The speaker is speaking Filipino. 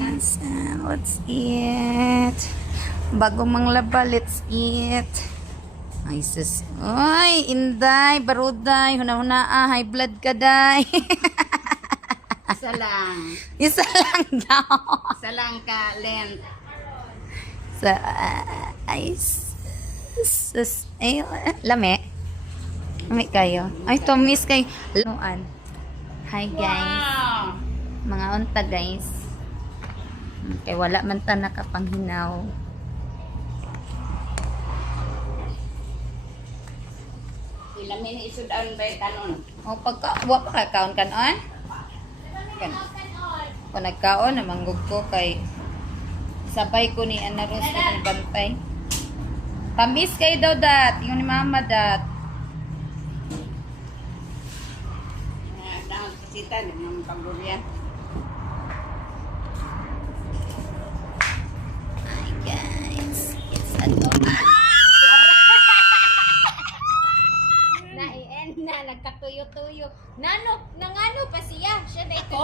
Let's eat. Bago manglaba, let's eat. Ay, sus. Ay, inday, baruday. Huna-huna, high blood ka, day. Isa lang. Isa lang daw. Isa lang ka, lent. Sa, ay, sus. Ay, lame. Lame kayo. Ay, tumis kay Luan. Hi, guys. Wow! Mga unta, guys. Okay, wala man ta nakapanghinaw. Ilamin ni isudan ba kanon? O, wa pa ka kaon kanon? Kan. Kung nagkaon, namanggog ko kay sabay ko ni Ana Rose kung bantay. Tamis kayo daw, dat. Yung ni Mama, dat. Dahil kasita, di mo pagdurian. Hi, guys. It's adobo. Na-end na, nagkatuyo-tuyo. Nano, nangano pa siya. Siya na ito.